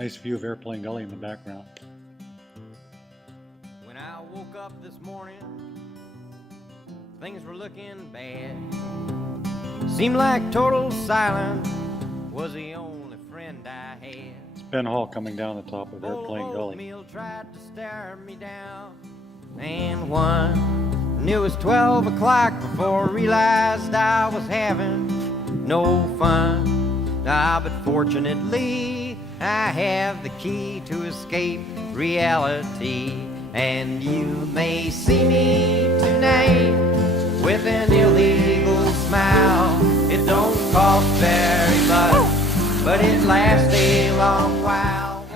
Nice view of Airplane Gully in the background. When I woke up this morning, things were looking bad. Seemed like total silence was the only friend I had. It's Ben Hall coming down the top of Airplane Gully. Oatmeal tried to stare me down, and one knew it was 12 o'clock before I realized I was having no fun. But fortunately I have the key to escape reality, and you may see me tonight with an illegal smile. It don't cost very much, but it lasts a long while.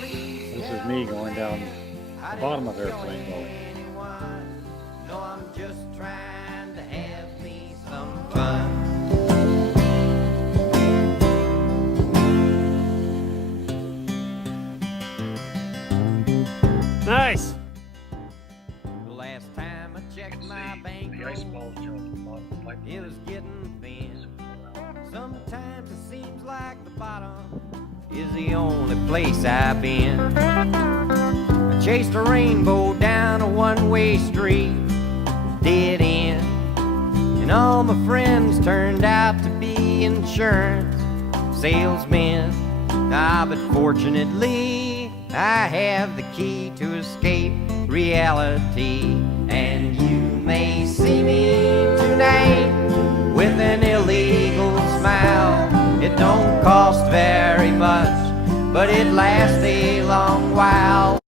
This is me going down the bottom of Airplane Gully. No, I'm just trying to have me some fun. Nice. The last time I checked my bank, The ice balls jumping from the bottom. it was getting thin. Sometimes it seems like the bottom is the only place I've been. I chased a rainbow down a one-way street, dead end, and all my friends turned out to be insurance salesmen. But fortunately I have the key to escape reality, and you